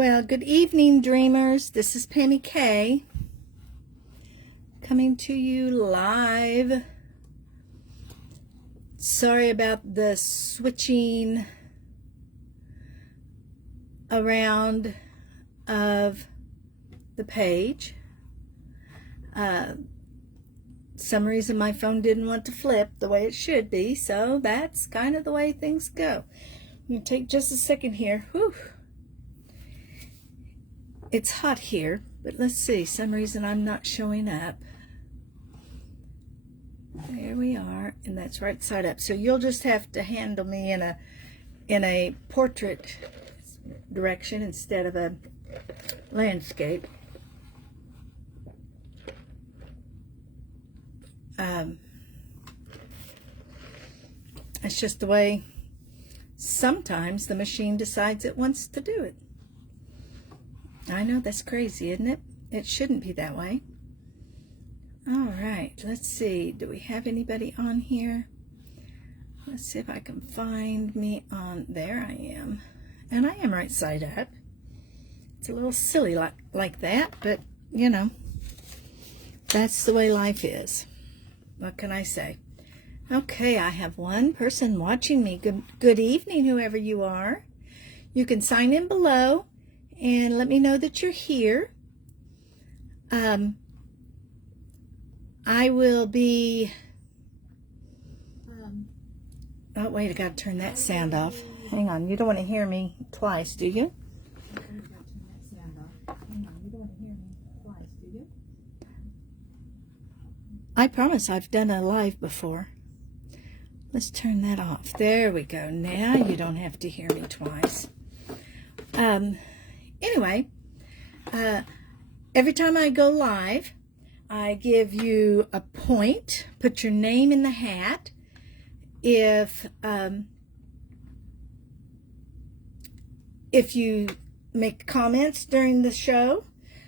Well, good evening, dreamers. This is Pammy K coming to you live. Sorry about the switching around of the page. Some reason my phone didn't want to flip the way it should be, so that's kind of the way things go. I'm going to take just a second here. Whew. It's hot here, but let's see. Some reason I'm not showing up. There we are, and that's right side up. So you'll just have to handle me in a portrait direction instead of a landscape. It's just the way sometimes the machine decides it wants to do it. I know, that's crazy, isn't it? It shouldn't be that way. All right, let's see. Do we have anybody on here? Let's see if I can find me on. There I am. And I am right side up. It's a little silly like that, but, you know, that's the way life is. What can I say? Okay, I have one person watching me. Good evening, whoever you are. You can sign in below and let me know that you're here. I will be... oh, wait, I got to turn that sound off. Hang on, you don't want to hear me twice, do you? I promise I've done a live before. Let's turn that off. There we go. Now you don't have to hear me twice. Anyway, every time I go live, I give you a point. Put your name in the hat. If you make comments during the show,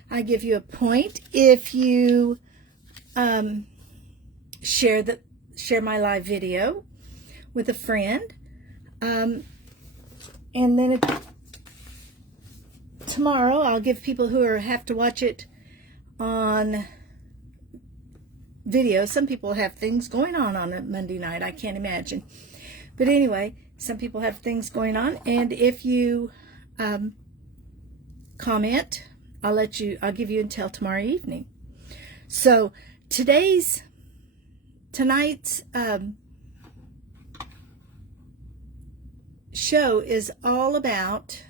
I give you a point. If you share my live video with a friend, and then tomorrow I'll give people who have to watch it on video. Some people have things going on a Monday night. I can't imagine. But anyway, some people have things going on. And if you comment, I'll give you until tomorrow evening. So tonight's show is all about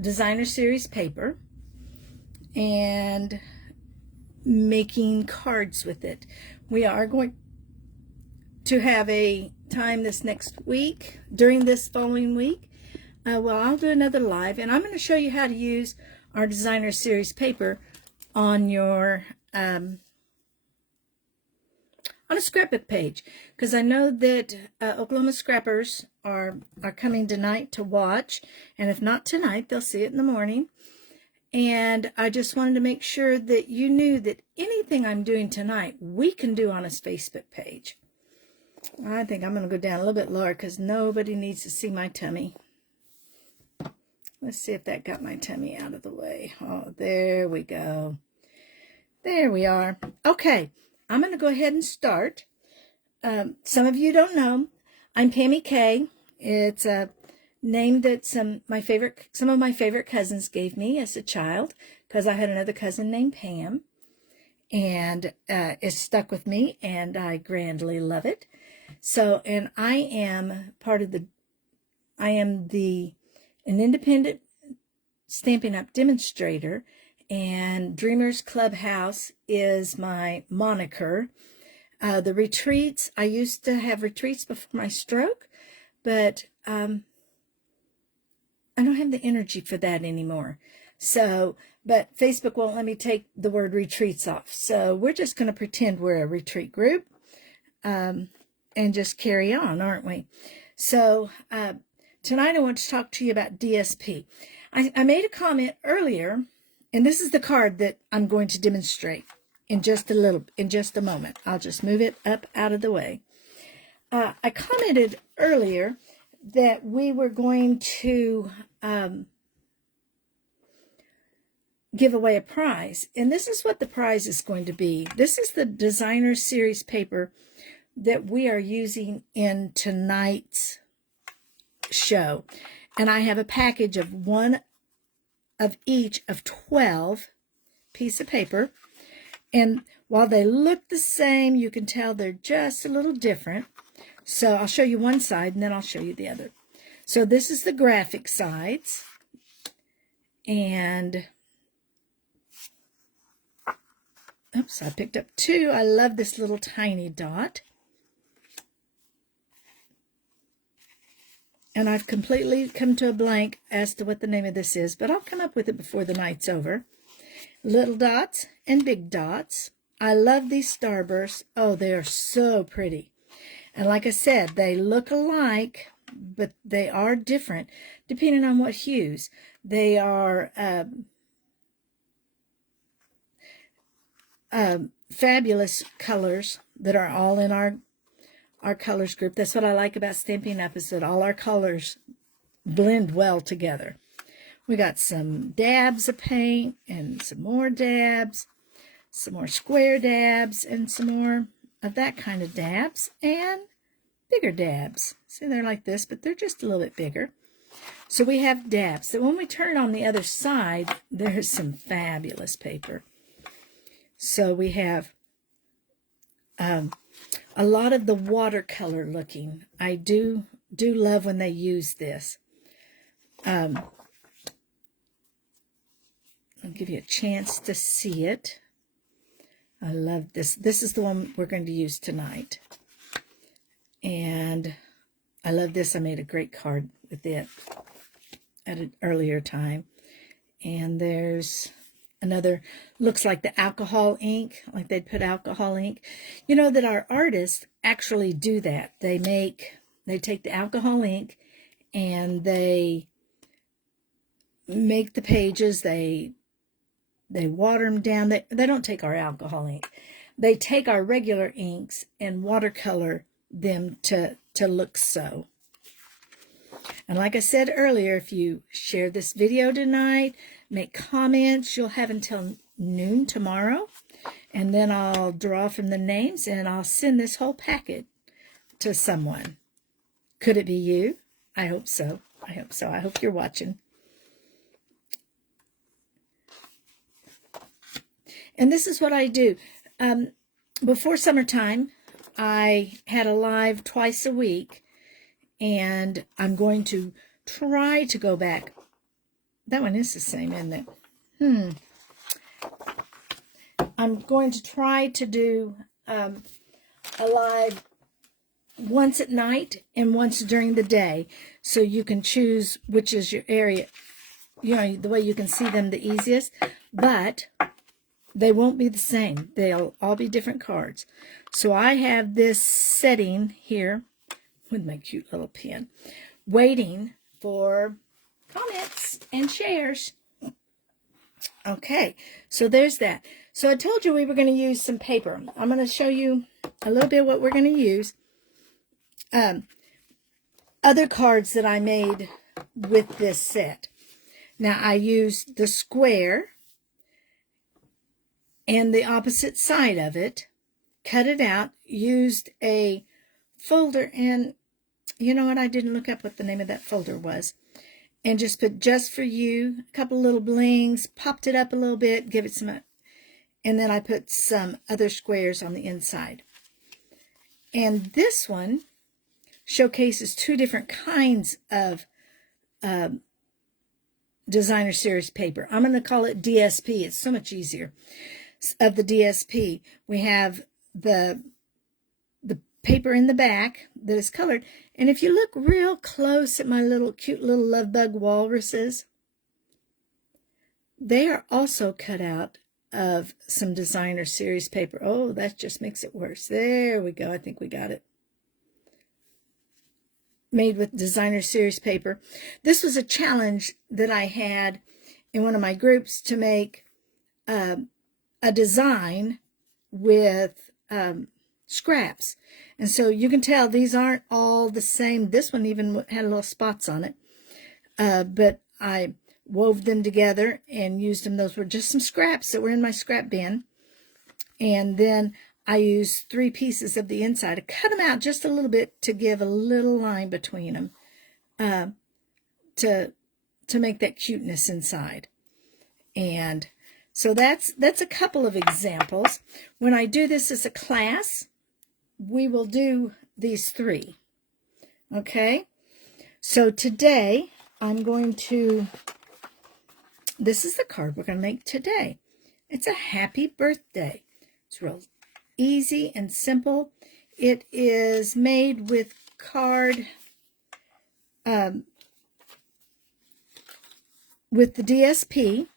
designer series paper and making cards with it. We are going to have a time this next week, during this following week. Well, I'll do another live, and I'm going to show you how to use our designer series paper on your on a scrapbook page, because I know that Oklahoma Scrappers are coming tonight to watch, and if not tonight, they'll see it in the morning. And I just wanted to make sure that you knew that anything I'm doing tonight, we can do on his Facebook page. I think I'm going to go down a little bit lower because nobody needs to see my tummy. Let's see if that got my tummy out of the way. Oh, there we go. There we are. Okay, I'm going to go ahead and start. Some of you don't know, I'm Pammy K. It's a name that some of my favorite cousins gave me as a child, because I had another cousin named Pam, and it's stuck with me, and I grandly love it. So, and I am an independent Stampin' Up! Demonstrator, and Dreamers Clubhouse is my moniker. The retreats, I used to have retreats before my stroke, but I don't have the energy for that anymore. So, but Facebook won't let me take the word retreats off. So we're just going to pretend we're a retreat group and just carry on, aren't we? So tonight I want to talk to you about DSP. I made a comment earlier, and this is the card that I'm going to demonstrate in just a moment. I'll just move it up out of the way. I commented earlier that we were going to give away a prize. And this is what the prize is going to be. This is the designer series paper that we are using in tonight's show. And I have a package of one of each of 12 pieces of paper. And while they look the same, you can tell they're just a little different. So I'll show you one side and then I'll show you the other. So this is the graphic sides. And oops, I picked up two. I love this little tiny dot. And I've completely come to a blank as to what the name of this is, but I'll come up with it before the night's over. Little dots and big dots. I love these starbursts. Oh, they are so pretty. And like I said, they look alike, but they are different depending on what hues. They are fabulous colors that are all in our colors group. That's what I like about Stampin' Up! Is that all our colors blend well together. We got some dabs of paint and some more dabs, some more square dabs, and some more of that kind of dabs, and bigger dabs. See, they're like this, but they're just a little bit bigger. So we have dabs. So when we turn on the other side, there's some fabulous paper. So we have a lot of the watercolor looking. I do love when they use this. I'll give you a chance to see it. I love this. This is the one we're going to use tonight. And I love this. I made a great card with it at an earlier time. And there's another, looks like the alcohol ink, like they'd put alcohol ink. You know that our artists actually do that. They take the alcohol ink and they make the pages, they water them down. They don't take our alcohol ink. They take our regular inks and watercolor them to look so. And like I said earlier, if you share this video tonight, make comments, you'll have until noon tomorrow. And then I'll draw from the names and I'll send this whole packet to someone. Could it be you? I hope so. I hope so. I hope you're watching. And this is what I do. Before summertime, I had a live twice a week. And I'm going to try to go back. That one is the same, isn't it? I'm going to try to do a live once at night and once during the day. So you can choose which is your area. You know, the way you can see them the easiest. But they won't be the same. They'll all be different cards. So I have this setting here with my cute little pen, waiting for comments and shares. Okay, so there's that. So I told you we were going to use some paper. I'm going to show you a little bit what we're going to use. Other cards that I made with this set. Now I used the square and the opposite side of it, cut it out, used a folder, and you know what, I didn't look up what the name of that folder was, and just put just for you, a couple little blings, popped it up a little bit, give it some, and then I put some other squares on the inside. And this one showcases two different kinds of designer series paper. I'm going to call it DSP. It's so much easier. Of the DSP, we have the paper in the back that is colored. And if you look real close at my little cute little love bug walruses, they are also cut out of some designer series paper. Oh, that just makes it worse. There we go. I think we got it. Made with designer series paper. This was a challenge that I had in one of my groups to make a design with scraps. And so you can tell these aren't all the same. This one even had little spots on it. But I wove them together and used them. Those were just some scraps that were in my scrap bin. And then I used 3 pieces of the inside. I cut them out just a little bit to give a little line between them to make that cuteness inside. And so that's a couple of examples. When I do this as a class, we will do these 3. Okay? So today, I'm going to, this is the card we're going to make today. It's a happy birthday. It's real easy and simple. It is made with card, with the DSP.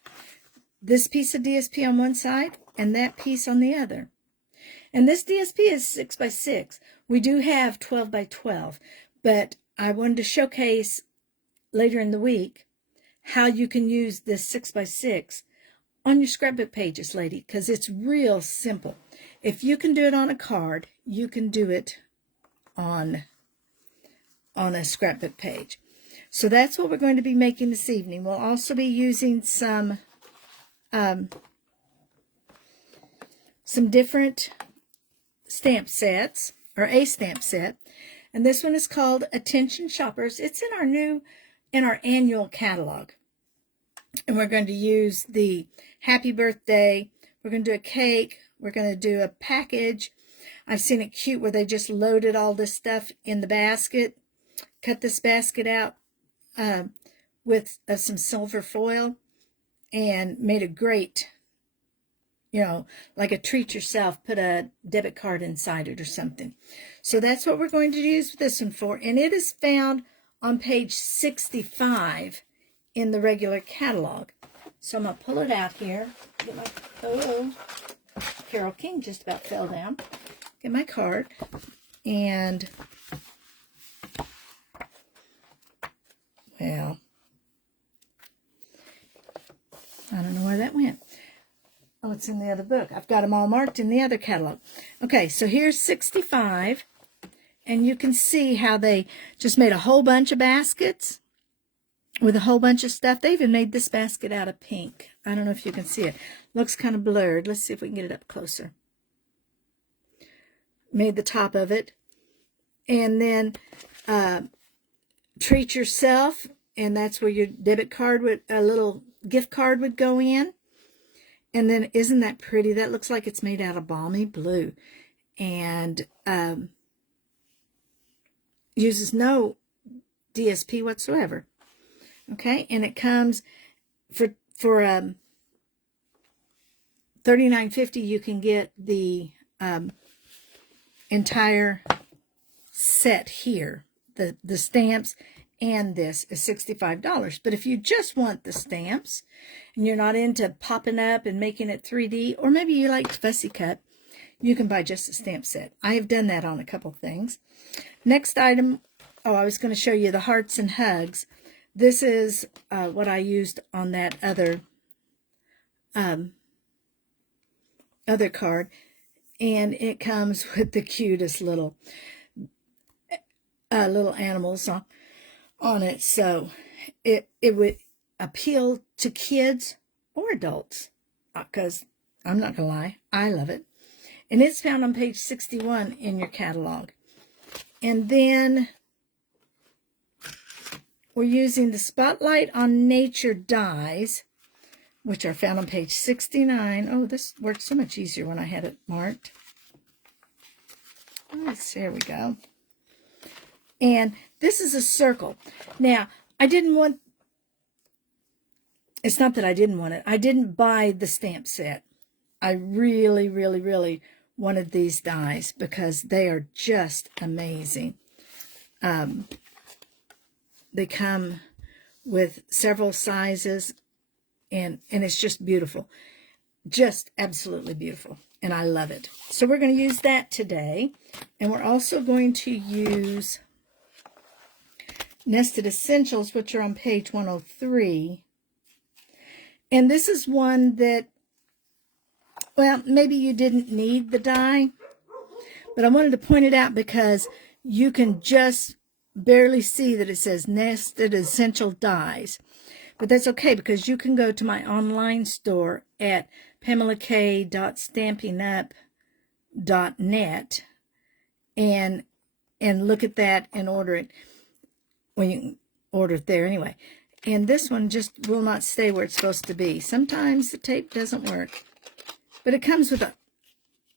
This piece of DSP on one side and that piece on the other. And this DSP is 6x6. We do have 12x12, but I wanted to showcase later in the week how you can use this 6x6 on your scrapbook pages, lady, because it's real simple. If you can do it on a card, you can do it on a scrapbook page. So that's what we're going to be making this evening. We'll also be using some different stamp sets, or a stamp set. And this one is called Attention Shoppers. It's in our annual catalog. And we're going to use the happy birthday. We're going to do a cake. We're going to do a package. I've seen it cute where they just loaded all this stuff in the basket. Cut this basket out with some silver foil and made a great, you know, like a treat yourself, put a debit card inside it or something. So that's what we're going to use this one for. And it is found on page 65 in the regular catalog. So I'm going to pull it out here. Get my, oh, Carole King just about fell down. Get my card. And, well, I don't know where that went. Oh, it's in the other book. I've got them all marked in the other catalog. Okay, so here's 65. And you can see how they just made a whole bunch of baskets with a whole bunch of stuff. They even made this basket out of pink. I don't know if you can see it. Looks kind of blurred. Let's see if we can get it up closer. Made the top of it. And then treat yourself. And that's where your debit card would, a little gift card would go in. And then isn't that pretty? That looks like it's made out of balmy blue. And uses no DSP whatsoever. Okay, and it comes for $39.50. You can get the entire set here. The stamps and this is $65. But if you just want the stamps and you're not into popping up and making it 3D, or maybe you like fussy cut, you can buy just a stamp set. I have done that on a couple things. Next item, oh, I was going to show you the hearts and hugs. This is what I used on that other card, and it comes with the cutest little animals on it. So it would appeal to kids or adults, because I'm not gonna lie, I love it. And it's found on page 61 in your catalog. And then we're using the Spotlight on Nature dies, which are found on page 69. Oh, this worked so much easier when I had it marked. There we go. And this is a circle. Now, I didn't want, it's not that I didn't want it. I didn't buy the stamp set. I really, really, really wanted these dies because they are just amazing. They come with several sizes, and it's just beautiful. Just absolutely beautiful. And I love it. So we're going to use that today. And we're also going to use Nested Essentials, which are on page 103. And this is one that, well, maybe you didn't need the die, But I wanted to point it out because you can just barely see that it says Nested Essential Dyes. But that's okay, because you can go to my online store at pamelak.stampinup.net and look at that and order it. Well, you can order it there anyway. And this one just will not stay where it's supposed to be. Sometimes the tape doesn't work. But it comes with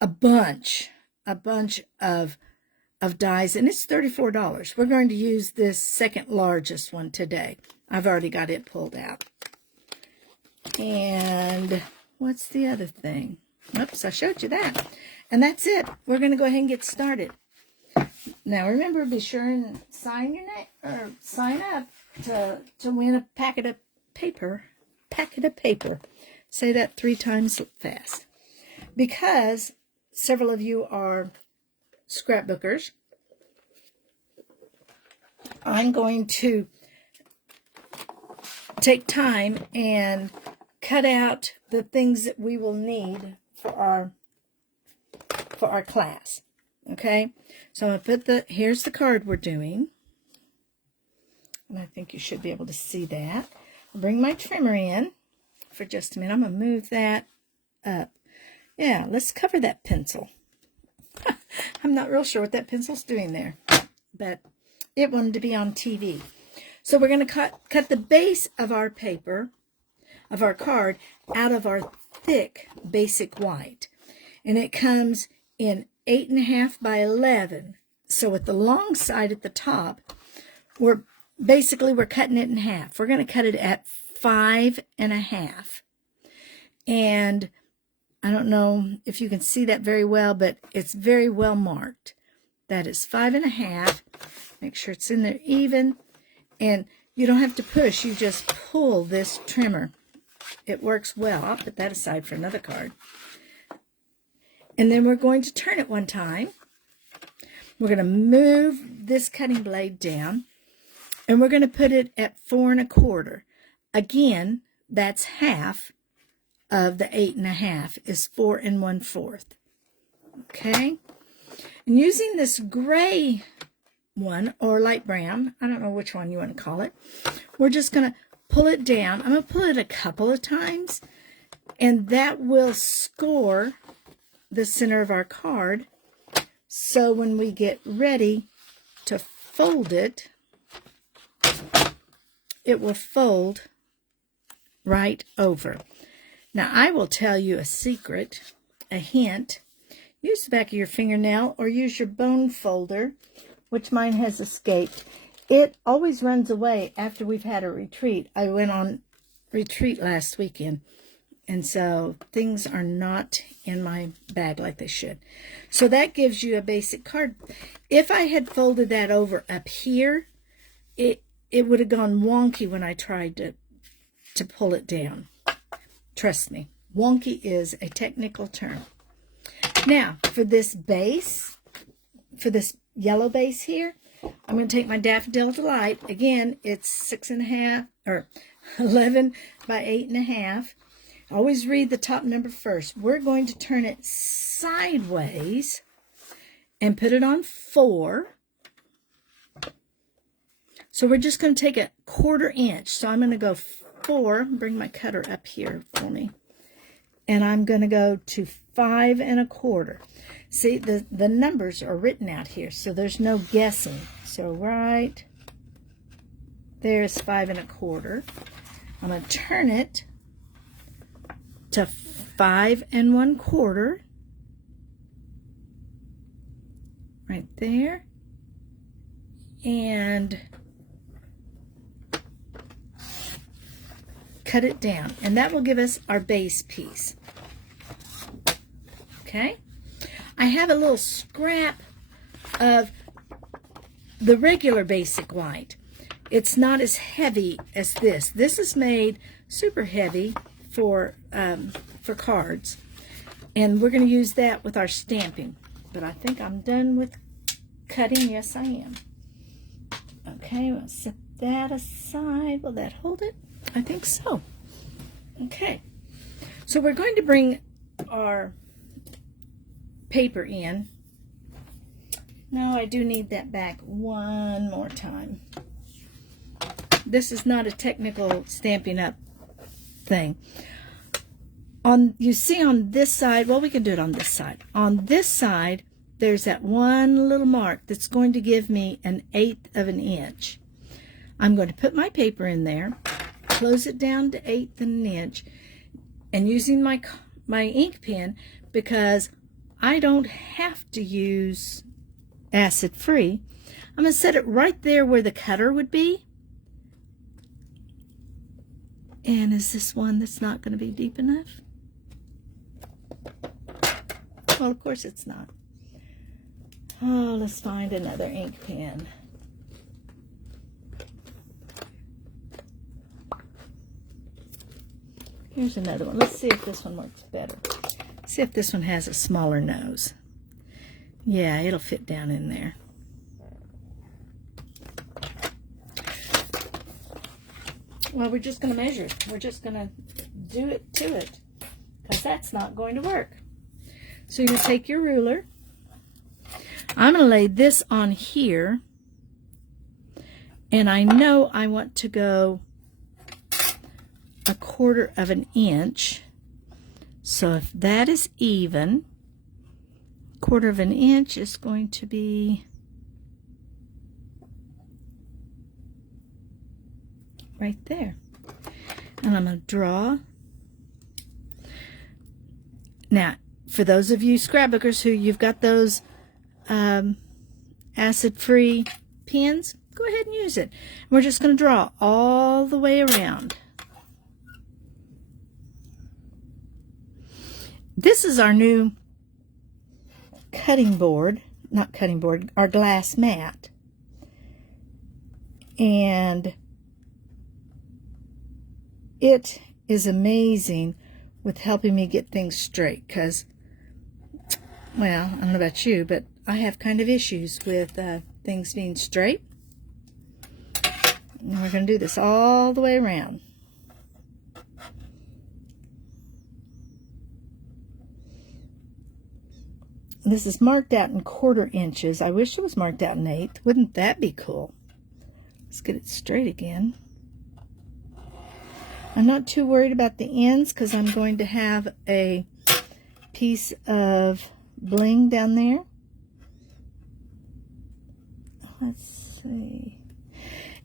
a bunch of dies, and it's $34. We're going to use this second largest one today. I've already got it pulled out. And what's the other thing? Oops, I showed you that. And that's it. We're going to go ahead and get started. Now remember, be sure and sign your name or sign up to win a packet of paper. Say that 3 times fast. Because several of you are scrapbookers, I'm going to take time and cut out the things that we will need for our class. Okay, so I'm going to put here's the card we're doing, and I think you should be able to see that. I'll bring my trimmer in for just a minute. I'm going to move that up. Yeah, let's cover that pencil. I'm not real sure what that pencil's doing there, but it wanted to be on TV. So we're going to cut the base of our paper, of our card, out of our thick basic white. And it comes in 8.5 by 11. So at the long side at the top, we're cutting it in half. We're going to cut it at 5.5. And I don't know if you can see that very well, but it's very well marked. That is 5.5. Make sure it's in there even. And you don't have to push. You just pull this trimmer. It works well. I'll put that aside for another card. And then we're going to turn it one time. We're going to move this cutting blade down. And we're going to put it at 4 1/4. Again, that's half of the 8.5 is 4 1/4. Okay? And using this gray one, or light brown, I don't know which one you want to call it, we're just going to pull it down. I'm going to pull it a couple of times, and that will score the center of our card. So when we get ready to fold it, it will fold right over. Now, I will tell you a secret, a hint. Use the back of your fingernail or use your bone folder, which mine has escaped. It always runs away after we've had a retreat. I went on retreat last weekend, and so things are not in my bag like they should. So that gives you a basic card. If I had folded that over up here, it would have gone wonky when I tried to pull it down. Trust me, wonky is a technical term. Now, for this base, for this yellow base here, I'm going to take my Daffodil Delight. Again, it's 6.5 or 11 by 8.5. Always read the top number first. We're going to turn it sideways and put it on 4. So we're just going to take a 1/4 inch. So I'm going to go 4. Bring my cutter up here for me. And I'm going to go to 5 1/4. See, the numbers are written out here, so there's no guessing. So right there's 5 1/4. I'm going to turn it to 5 1/4. Right there. And cut it down. And that will give us our base piece. Okay? I have a little scrap of the regular basic white. It's not as heavy as this. This is made super heavy for cards. And we're going to use that with our stamping. But I think I'm done with cutting. Yes, I am. Okay, we'll set that aside. Will that hold it? I think so. Okay. So we're going to bring our paper in Now I do need that back one more time. This is not a technical Stampin' Up! Thing. You see on this side, well, we can do it on this side. On this side, there's that one little mark that's going to give me 1/8 of an inch. I'm going to put my paper in there, close it down to 1/8 of an inch, and using my ink pen, because I don't have to use acid free, I'm going to set it right there where the cutter would be. And is this one that's not going to be deep enough? Well, of course it's not. Oh, let's find another ink pen. Here's another one. Let's see if this one works better. See if this one has a smaller nose. Yeah, it'll fit down in there. Well, we're just going to measure it. We're just going to do it to it, because that's not going to work. So you're going to take your ruler. I'm going to lay this on here, and I know I want to go 1/4 of an inch. So if that is even, 1/4 of an inch is going to be right there. And I'm going to draw. Now, for those of you scrapbookers who you've got those acid-free pens, go ahead and use it. We're just going to draw all the way around. This is our new cutting board, not cutting board, our glass mat. And it is amazing with helping me get things straight, because, well, I don't know about you, but I have kind of issues with things being straight. And we're going to do this all the way around. This is marked out in 1/4 inches. I wish it was marked out in 1/8. Wouldn't that be cool? Let's get it straight again. I'm not too worried about the ends, because I'm going to have a piece of bling down there. Let's see.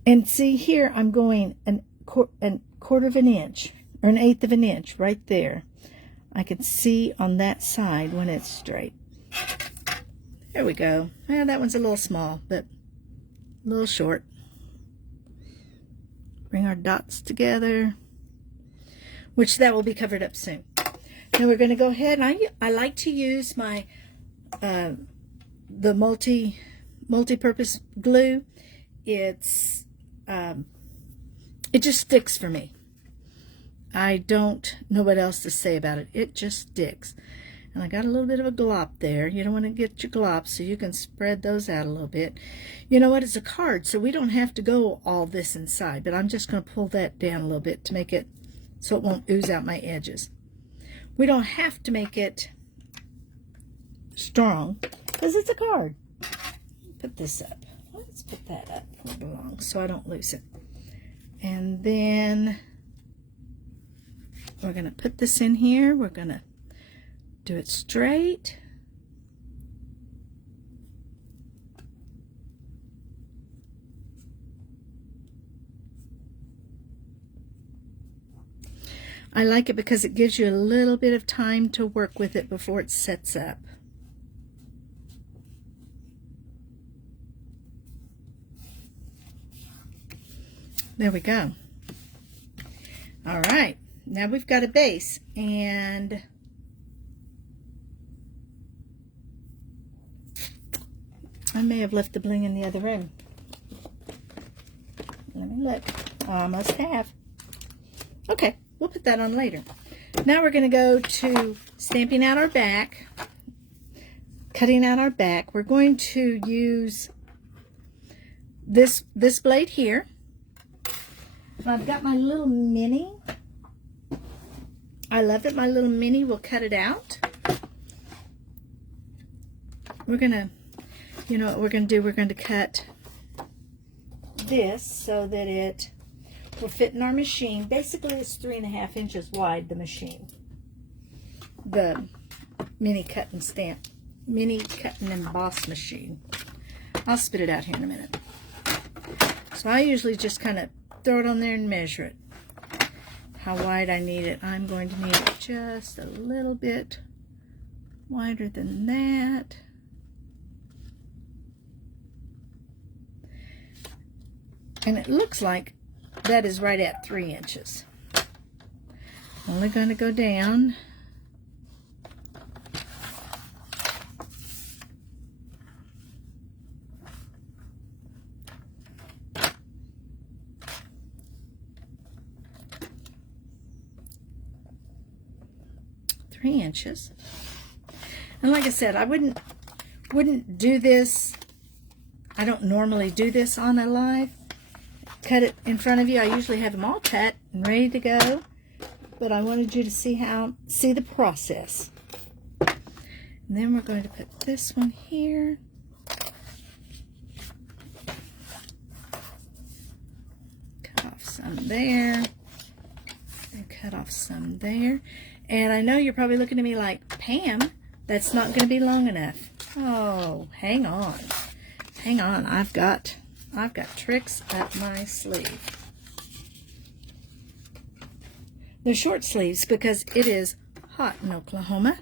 And see here, I'm going 1/4 of an inch, or 1/8 of an inch right there. I can see on that side when it's straight. There we go. Well, that one's a little small, but a little short. Bring our dots together, which that will be covered up soon. Now we're going to go ahead, and I like to use my the multi-purpose glue. It just sticks for me. I don't know what else to say about it. It just sticks. And I got a little bit of a glop there. You don't want to get your glops, so you can spread those out a little bit. You know what? It's a card, so we don't have to go all this inside, but I'm just going to pull that down a little bit to make it so it won't ooze out my edges. We don't have to make it strong, because it's a card. Put this up. Let's put that up where it belongs so I don't lose it. And then we're going to put this in here. We're going to do it straight. I like it because it gives you a little bit of time to work with it before it sets up. There we go. All right, now we've got a base, and I may have left the bling in the other room. Let me look. I must have. Okay, we'll put that on later. Now we're going to go to stamping out our back, cutting out our back. We're going to use this blade here. I've got my little mini. I love that my little mini will cut it out. We're going to you know what we're going to do? We're going to cut this so that it will fit in our machine. Basically, it's 3.5 inches wide, the machine. The mini cut and emboss machine. I'll spit it out here in a minute. So I usually just kind of throw it on there and measure it. How wide I need it. I'm going to need it just a little bit wider than that. And it looks like that is right at 3 inches. Only going to go down. Inches. And like I said, I wouldn't do this. I don't normally do this on a live. Cut it in front of you. I usually have them all cut and ready to go, but I wanted you to see the process. And then we're going to put this one here. Cut off some there. And cut off some there. And I know you're probably looking at me like, Pam, that's not going to be long enough. Oh, hang on. Hang on. I've got tricks up my sleeve. They're short sleeves because it is hot in Oklahoma.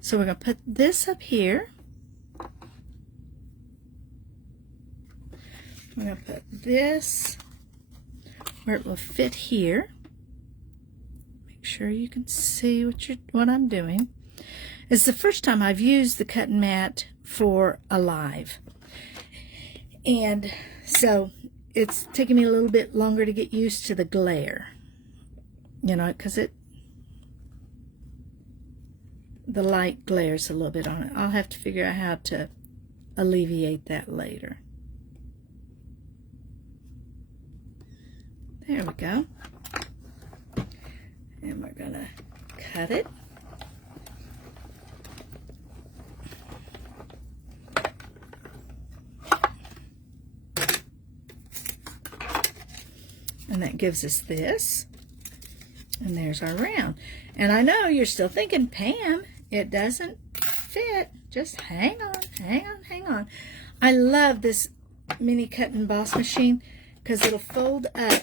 So we're going to put this up here. We're going to put this where it will fit here. Sure you can see what I'm doing. It's the first time I've used the cutting mat for a live, and so it's taking me a little bit longer to get used to the glare, you know, because the light glares a little bit on it. I'll have to figure out how to alleviate that later. There we go. And we're going to cut it. And that gives us this. And there's our round. And I know you're still thinking, Pam, it doesn't fit. Just hang on, hang on, hang on. I love this mini cut and emboss machine because it'll fold up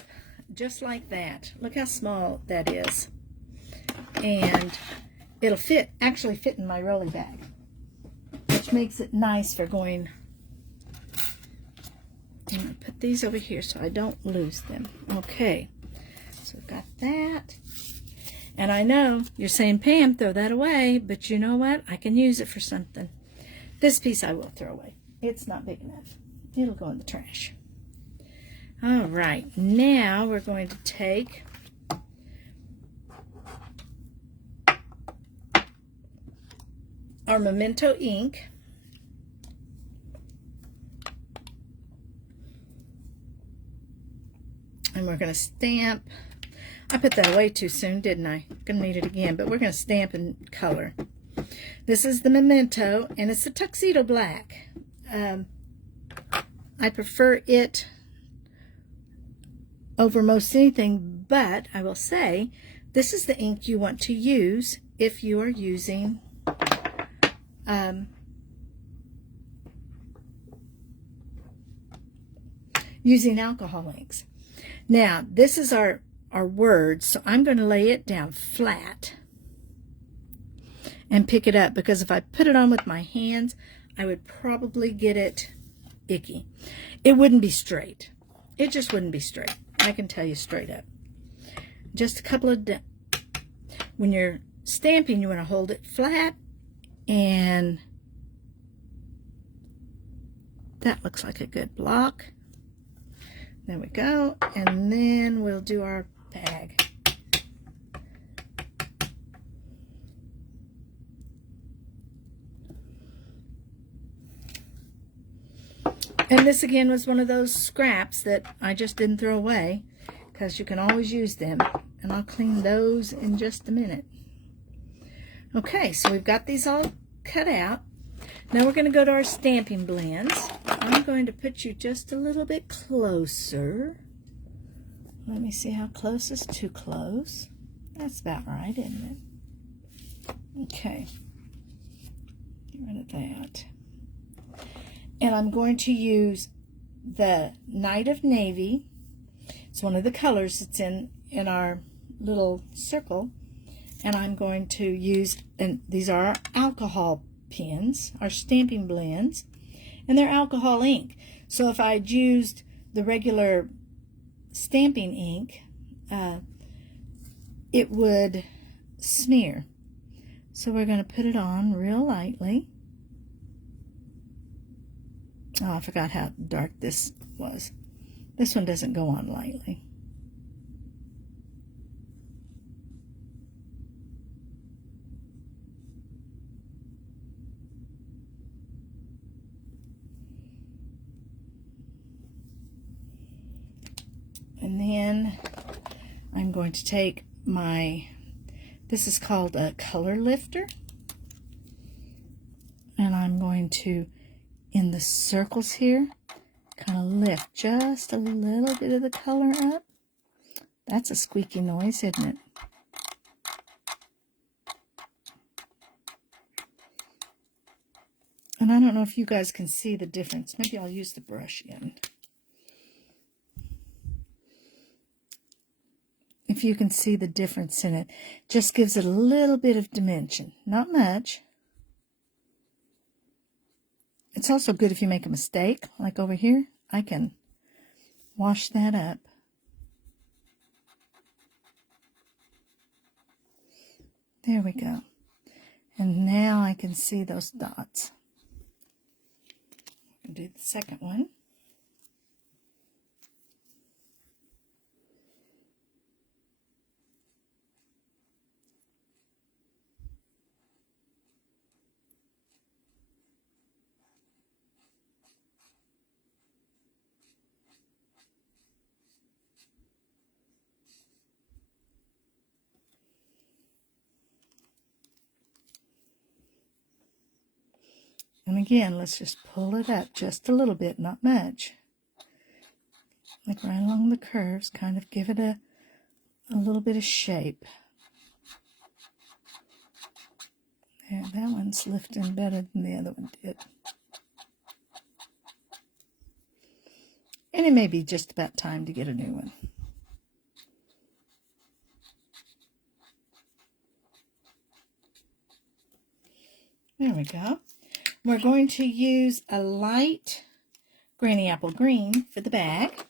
just like that. Look how small that is. And it'll actually fit in my rolly bag, which makes it nice for going. I'm going to put these over here so I don't lose them. Okay, so we've got that. And I know you're saying, Pam, throw that away, but you know what? I can use it for something. This piece I will throw away. It's not big enough. It'll go in the trash. All right, now we're going to take our Memento ink, and we're going to stamp. I put that away too soon, didn't I? Gonna need it again, but we're going to stamp in color. This is the Memento, and it's the tuxedo black. I prefer it over most anything, but I will say this is the ink you want to use if you are using alcohol inks. Now, this is our words, so I'm going to lay it down flat and pick it up, because if I put it on with my hands, I would probably get it icky. It wouldn't be straight. It just wouldn't be straight. I can tell you straight up. Just a couple of... When you're stamping, you want to hold it flat, and that looks like a good block. There we go. And then we'll do our bag. And this again was one of those scraps that I just didn't throw away, because you can always use them. And I'll clean those in just a minute. Okay, so we've got these all cut out. Now we're going to go to our stamping blends. I'm going to put you just a little bit closer. Let me see how close is too close. That's about right, isn't it? Okay. Get rid of that. And I'm going to use the Night of Navy. It's one of the colors that's in our little circle. And I'm going to use, and these are our alcohol pens, our stamping blends, and they're alcohol ink. So if I'd used the regular stamping ink, it would smear. So we're going to put it on real lightly. Oh, I forgot how dark this was. This one doesn't go on lightly. And then I'm going to take this is called a color lifter. And I'm going to, in the circles here, kind of lift just a little bit of the color up. That's a squeaky noise, isn't it? And I don't know if you guys can see the difference. Maybe I'll use the brush again. If you can see the difference in it, just gives it a little bit of dimension. Not much. It's also good if you make a mistake, like over here. I can wash that up. There we go. And now I can see those dots. I'll do the second one. And again, let's just pull it up just a little bit, not much. Like right along the curves, kind of give it a little bit of shape. There, that one's lifting better than the other one did. And it may be just about time to get a new one. There we go. We're going to use a light granny apple green for the bag.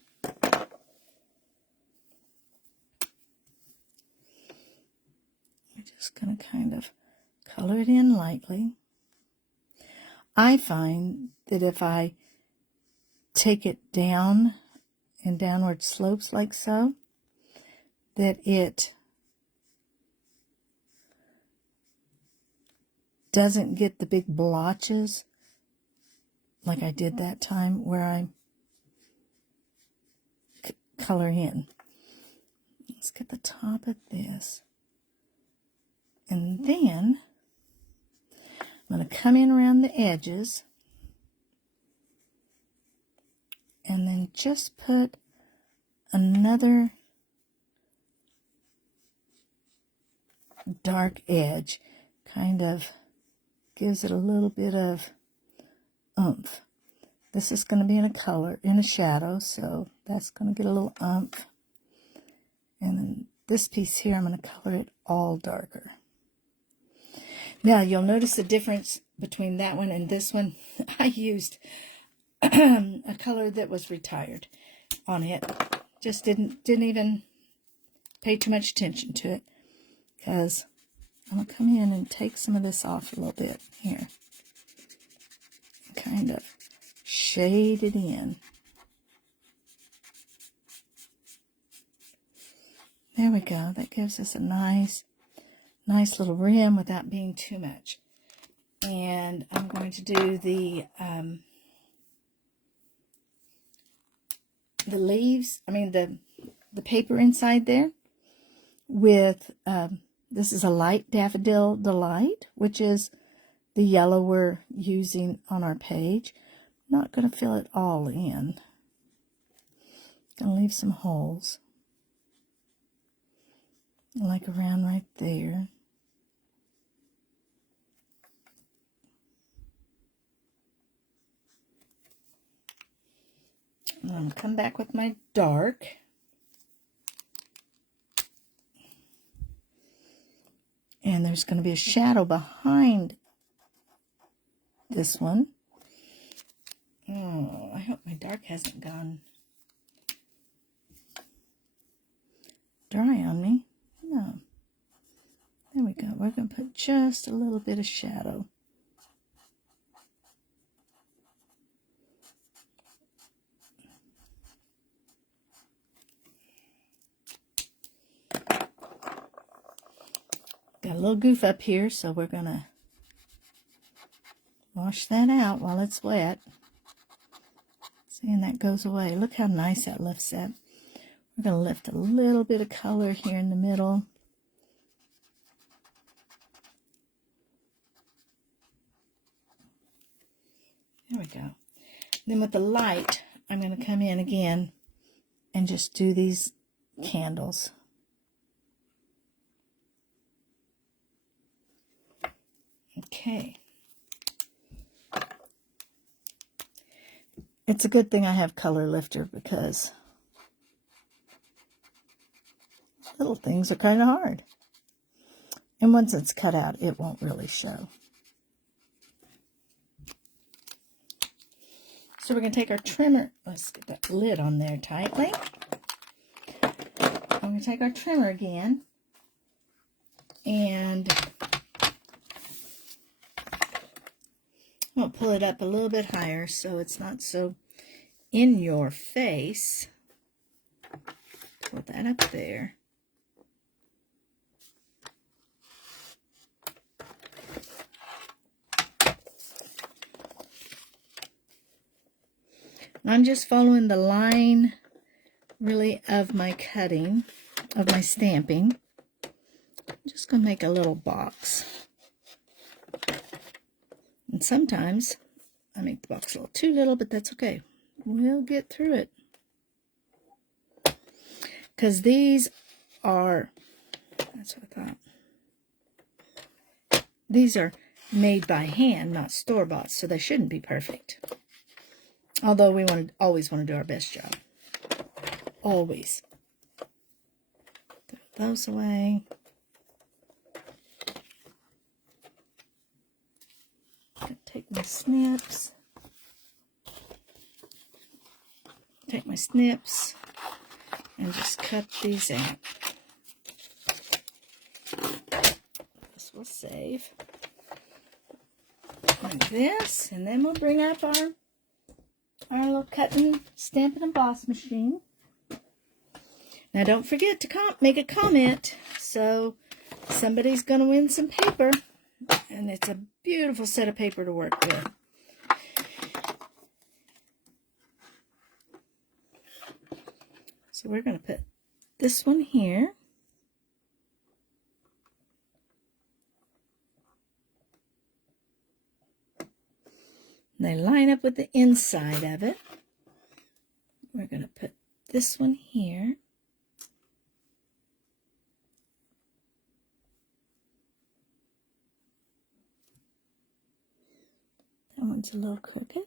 We're just going to kind of color it in lightly. I find that if I take it down in downward slopes like so, that it doesn't get the big blotches like I did that time where I color in. Let's get the top of this. And then I'm going to come in around the edges and then just put another dark edge. Kind of gives it a little bit of oomph. This is going to be in a shadow, so that's going to get a little oomph. And then this piece here, I'm going to color it all darker. Now, you'll notice the difference between that one and this one. I used a color that was retired on it. Just didn't even pay too much attention to it, because I'm going to come in and take some of this off a little bit here. Kind of shade it in. There we go. That gives us a nice little rim without being too much. And I'm going to do the leaves, the paper inside there with, this is a light Daffodil Delight, which is the yellow we're using on our page. I'm not going to fill it all in. Going to leave some holes, like around right there. And I'm going to come back with my dark. And there's going to be a shadow behind this one. Oh, I hope my dark hasn't gone dry on me. No. There we go. We're going to put just a little bit of shadow. Got a little goof up here, so we're going to wash that out while it's wet. See, and that goes away. Look how nice that lifts that. We're going to lift a little bit of color here in the middle. There we go. Then with the light, I'm going to come in again and just do these candles. Okay. It's a good thing I have color lifter because little things are kind of hard. And once it's cut out, it won't really show. So we're going to take our trimmer. Let's get that lid on there tightly. I'm going to take our trimmer again. And I'm going to pull it up a little bit higher so it's not so in your face. Pull that up there. I'm just following the line, really, of my cutting, of my stamping. I'm just going to make a little box. And sometimes I make the box a little too little, but that's okay. We'll get through it. Because these are, that's what I thought. These are made by hand, not store-bought, so they shouldn't be perfect. Although we always want to do our best job. Always. Throw those away. Take my snips. Take my snips and just cut these out. This will save. Like this, and then we'll bring up our little cutting, stamping, and emboss machine. Now don't forget to make a comment, so somebody's going to win some paper, and it's a beautiful set of paper to work with. So we're going to put this one here. They line up with the inside of it. We're going to put this one here. That one's a little crooked.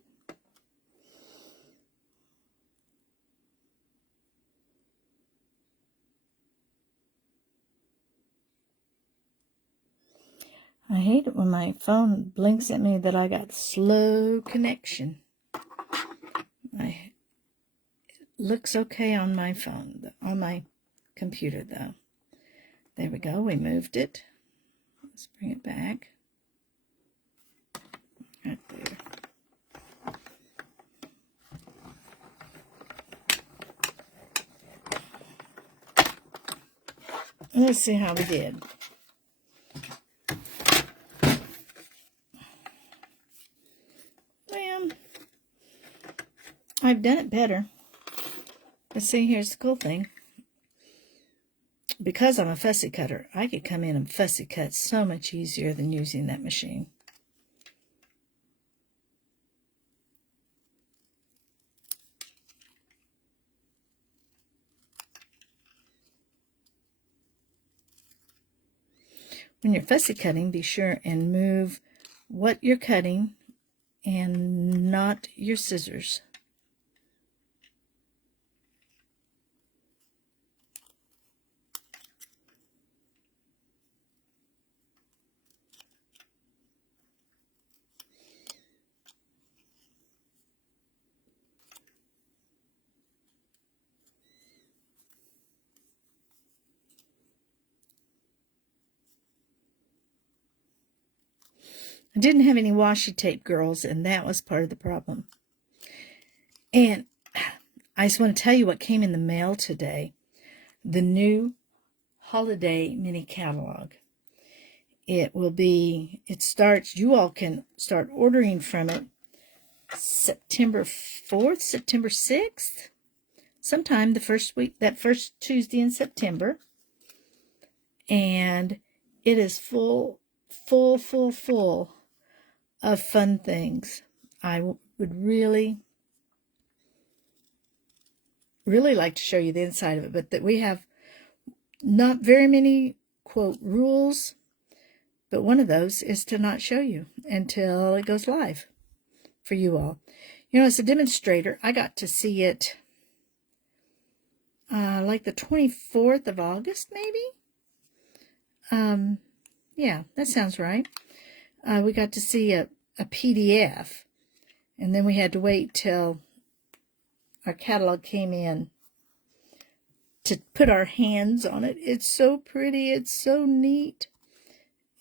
I hate it when my phone blinks at me that I got slow connection. It looks okay on my phone, on my computer though. There we go, we moved it. Let's bring it back. Right there. Let's see how we did. I've done it better. But see, here's the cool thing. Because I'm a fussy cutter, I could come in and fussy cut so much easier than using that machine. when you're fussy cutting, be sure and move what you're cutting and not your scissors. I didn't have any washi tape, girls, and that was part of the problem. And I just want to tell you what came in the mail today. The new holiday mini catalog. It starts, you all can start ordering from it September 4th, September 6th, sometime the first week, that first Tuesday in September. And it is full of fun things. I would really like to show you the inside of it, but that we have not very many, quote, rules, but one of those is to not show you until it goes live for you all. You know, as a demonstrator, I got to see it like the 24th of August, maybe? Yeah, that sounds right. We got to see a PDF, and then we had to wait till our catalog came in to put our hands on it. It's so pretty. It's so neat.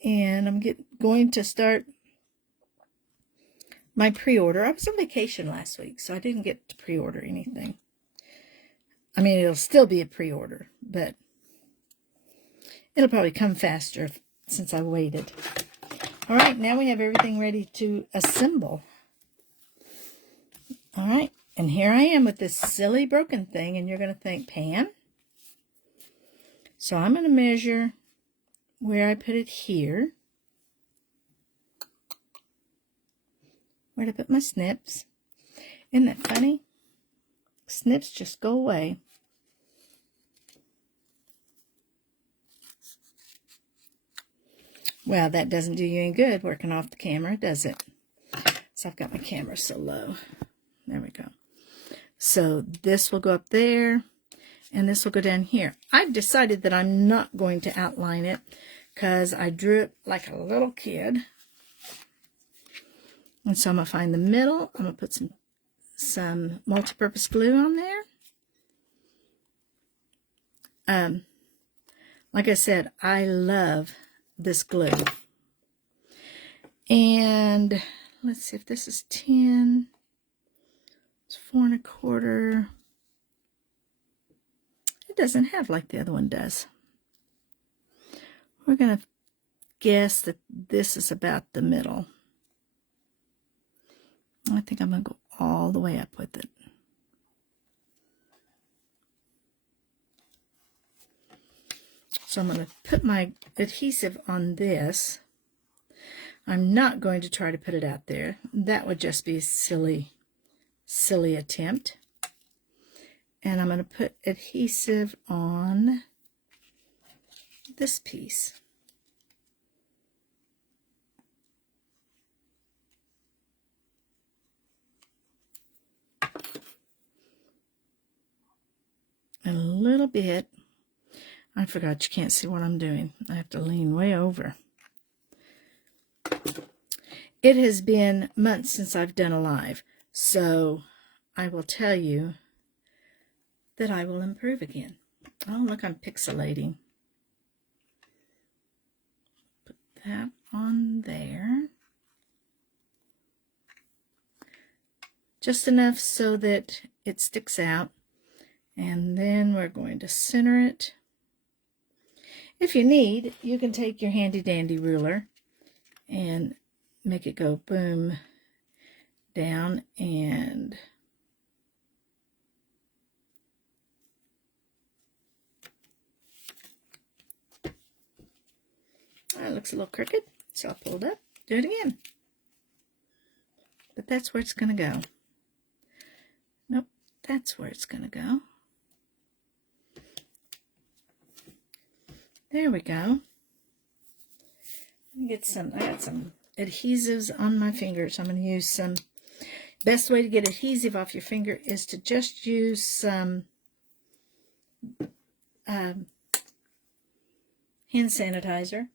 And I'm going to start my pre-order. I was on vacation last week, so I didn't get to pre-order anything. I mean, it'll still be a pre-order, but it'll probably come faster since I waited. All right, now we have everything ready to assemble. All right, and here I am with this silly broken thing, and you're going to think, Pam? So I'm going to measure where I put it here. Where to put my snips. Isn't that funny? Snips just go away. Well, that doesn't do you any good working off the camera, does it? So I've got my camera so low. There we go. So this will go up there, and this will go down here. I've decided that I'm not going to outline it because I drew it like a little kid. And so I'm going to find the middle. I'm going to put some multi-purpose glue on there. Like I said, I love this glue. And let's see if this is 10. It's 4 1/4. It doesn't have like the other one does. We're going to guess that this is about the middle. I think I'm going to go all the way up with it. So I'm going to put my adhesive on this. I'm not going to try to put it out there. That would just be a silly attempt. And I'm going to put adhesive on this piece. And a little bit. I forgot you can't see what I'm doing. I have to lean way over. It has been months since I've done a live, so I will tell you that I will improve again. Oh, look, I'm pixelating. Put that on there. Just enough so that it sticks out. And then we're going to center it. If you need, you can take your handy dandy ruler and make it go boom down, and it looks a little crooked, so I'll pull it up, do it again. But that's where it's going to go. Nope, that's where it's going to go. There we go. Get some, I got some adhesives on my fingers. I'm going to use some. Best way to get adhesive off your finger is to just use some hand sanitizer.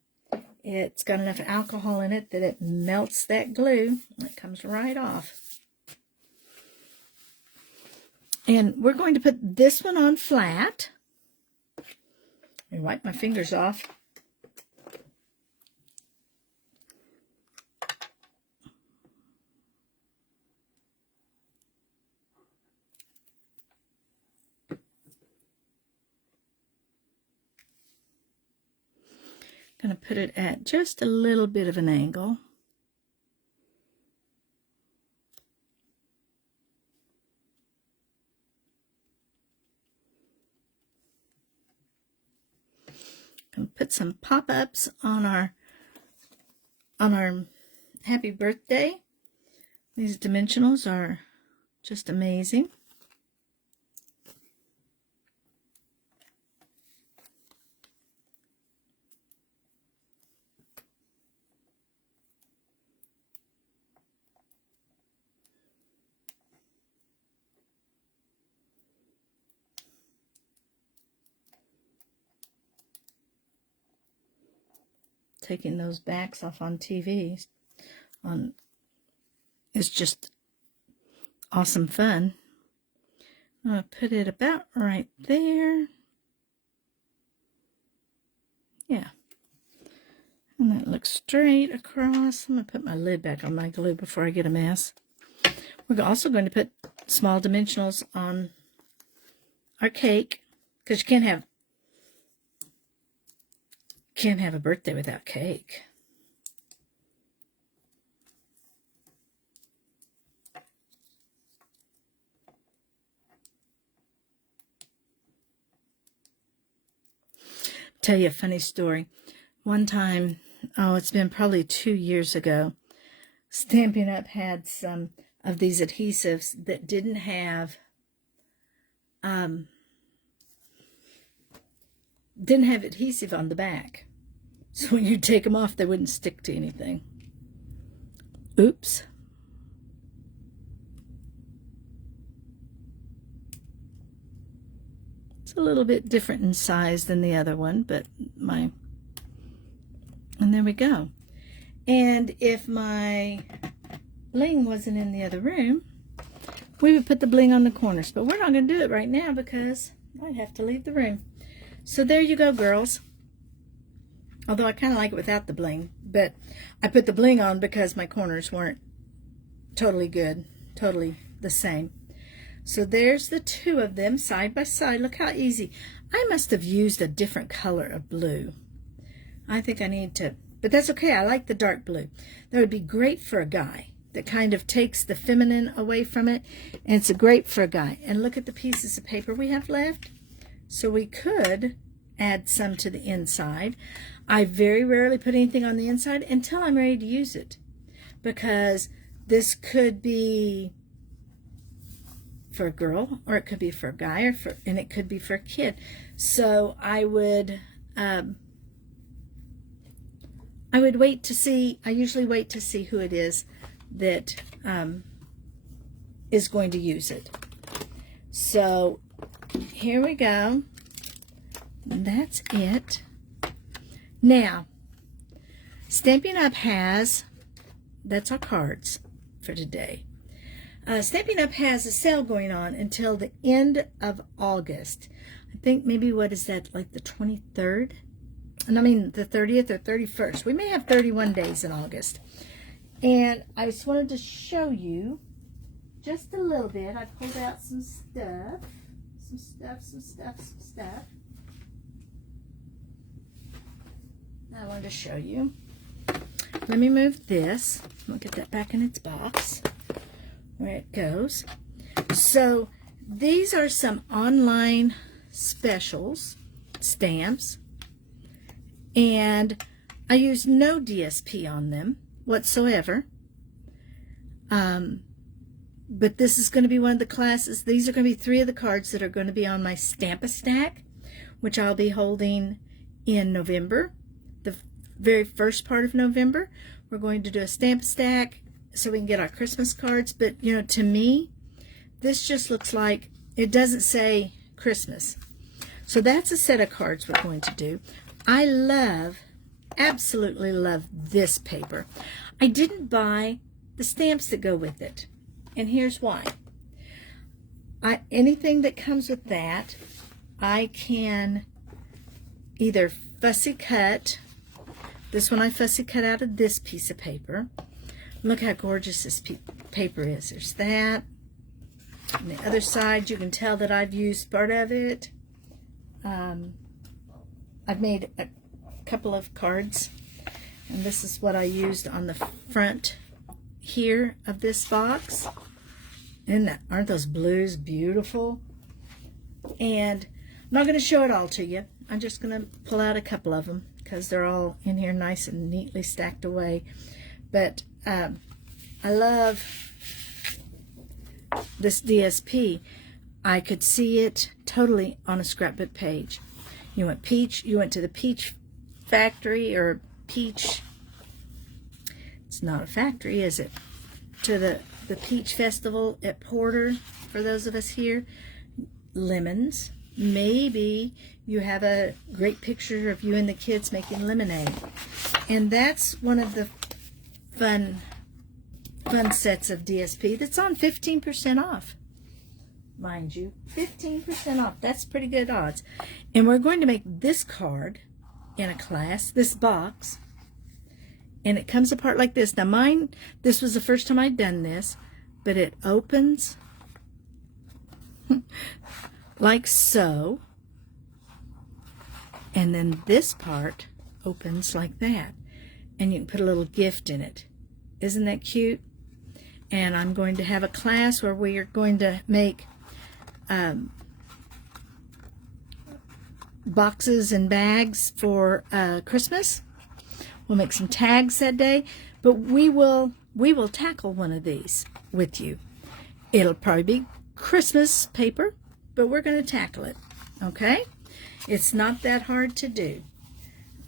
It's got enough alcohol in it that it melts that glue. It comes right off. And we're going to put this one on flat. Let me wipe my fingers off. Going to put it at just a little bit of an angle. Going to put some pop-ups on our happy birthday. These dimensionals are just amazing. Taking those backs off on TV is just awesome fun. I'm going to put it about right there. Yeah. And that looks straight across. I'm going to put my lid back on my glue before I get a mess. We're also going to put small dimensionals on our cake, because you can't have a birthday without cake. Tell you a funny story. One time, it's been probably 2 years ago, Stampin' Up! Had some of these adhesives that didn't have adhesive on the back. So when you take them off, they wouldn't stick to anything. Oops. It's a little bit different in size than the other one, but and there we go. And if my bling wasn't in the other room, we would put the bling on the corners, but we're not going to do it right now because I'd have to leave the room. So there you go, girls. Although I kind of like it without the bling, but I put the bling on because my corners weren't totally good, totally the same. So there's the two of them side by side. Look how easy. I must have used a different color of blue. I think I need to, but that's okay. I like the dark blue. That would be great for a guy. That kind of takes the feminine away from it, and it's great for a guy. And look at the pieces of paper we have left. So we could add some to the inside. I very rarely put anything on the inside until I'm ready to use it, because this could be for a girl, or it could be for a guy, and it could be for a kid. So I would wait to see. I usually wait to see who it is that is going to use it. So here we go. That's it. Now, Stampin' Up! That's our cards for today. Stampin' Up! Has a sale going on until the end of August. I think maybe, what is that, like the 23rd? And I mean the 30th or 31st. We may have 31 days in August. And I just wanted to show you just a little bit. I pulled out some stuff. Some stuff. I wanted to show you. Let me move this. I'll get that back in its box where it goes. So these are some online specials, stamps, and I use no DSP on them whatsoever. But this is going to be one of the classes. These are going to be 3 of the cards that are going to be on my Stamp-A-Stack, which I'll be holding in November. very first part of November, we're going to do a stamp stack so we can get our Christmas cards. But, you know, to me, this just looks like, it doesn't say Christmas. So that's a set of cards we're going to do. I love, absolutely love this paper. I didn't buy the stamps that go with it. And here's why. Anything that comes with that, I can either fussy cut. This one I fussy cut out of this piece of paper. Look how gorgeous this paper is. There's that. On the other side, you can tell that I've used part of it. I've made a couple of cards, and this is what I used on the front here of this box. And aren't those blues beautiful? And I'm not going to show it all to you. I'm just going to pull out a couple of them because they're all in here nice and neatly stacked away. But I love this DSP. I could see it totally on a scrapbook page. You went to the Peach Factory, or Peach, it's not a factory, is it? To the Peach Festival at Porter, for those of us here. Lemons. Maybe you have a great picture of you and the kids making lemonade. And that's one of the fun sets of DSP that's on 15% off. Mind you, 15% off. That's pretty good odds. And we're going to make this card in a class, this box, and it comes apart like this. Now mine, this was the first time I'd done this, but it opens like so, and then this part opens like that, and you can put a little gift in it. Isn't that cute? And I'm going to have a class where we are going to make boxes and bags for Christmas. We'll make some tags that day, but we will tackle one of these with you. It'll probably be Christmas paper, but we're going to tackle it, okay? It's not that hard to do.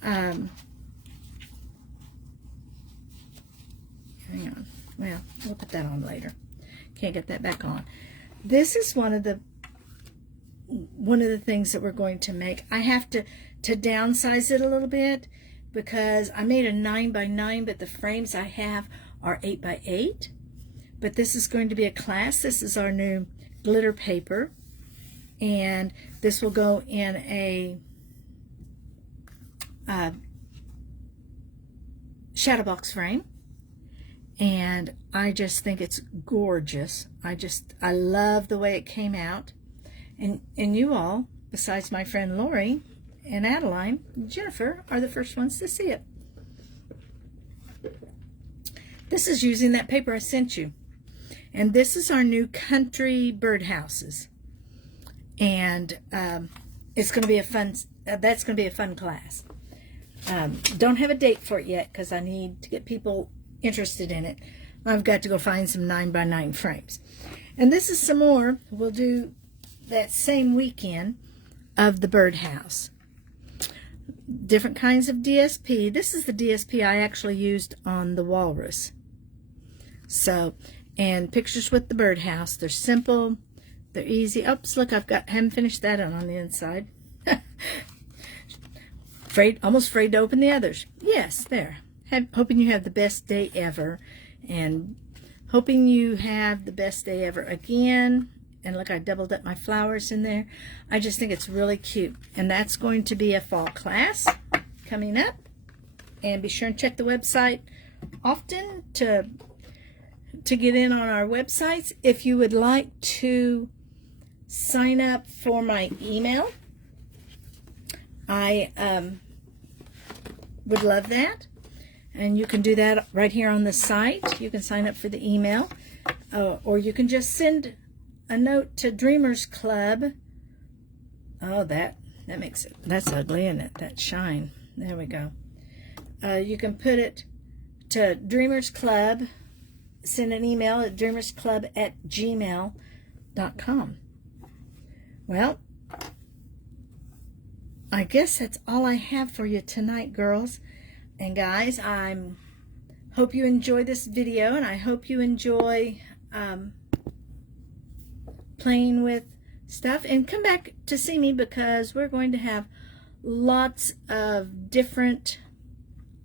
Hang on. Well, we'll put that on later. Can't get that back on. This is one of the things that we're going to make. I have to downsize it a little bit because I made a 9x9, but the frames I have are 8x8. But this is going to be a class. This is our new glitter paper, and this will go in a shadow box frame. And I just think it's gorgeous. I love the way it came out. And you all, besides my friend Lori and Adeline, Jennifer, are the first ones to see it. This is using that paper I sent you. And this is our new country birdhouses. And it's going to be a fun, that's going to be a fun class. Don't have a date for it yet because I need to get people interested in it. I've got to go find some 9x9 frames. And this is some more. We'll do that same weekend of the birdhouse. Different kinds of DSP. This is the DSP I actually used on the walrus. So, and pictures with the birdhouse. They're simple. They're easy. Oops, look, haven't finished that on the inside. Almost afraid to open the others. Yes, there. Hoping you have the best day ever, and hoping you have the best day ever again. And look, I doubled up my flowers in there. I just think it's really cute. And that's going to be a fall class coming up. And be sure and check the website often to get in on our websites. If you would like to sign up for my email, I would love that. And you can do that right here on the site. You can sign up for the email. Or you can just send a note to Dreamers Club. Oh, that makes it, that's ugly, isn't it? That shine. There we go. You can put it to Dreamers Club. Send an email at dreamersclub@gmail.com. Well, I guess that's all I have for you tonight, girls. And guys, hope you enjoy this video, and I hope you enjoy playing with stuff. And come back to see me, because we're going to have lots of different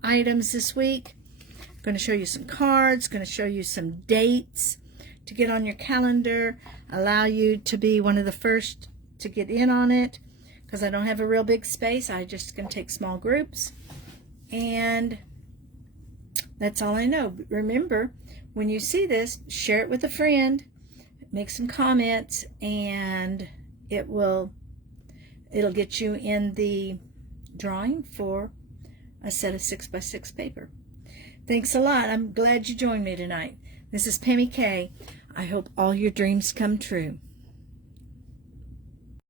items this week. I'm going to show you some cards, going to show you some dates to get on your calendar, allow you to be one of the first to get in on it, because I don't have a real big space. I just can take small groups, and that's all I know. But remember, when you see this, share it with a friend, make some comments, and it'll get you in the drawing for a set of 6x6 paper. Thanks a lot. I'm glad you joined me tonight. This is Pammy K. I hope all your dreams come true.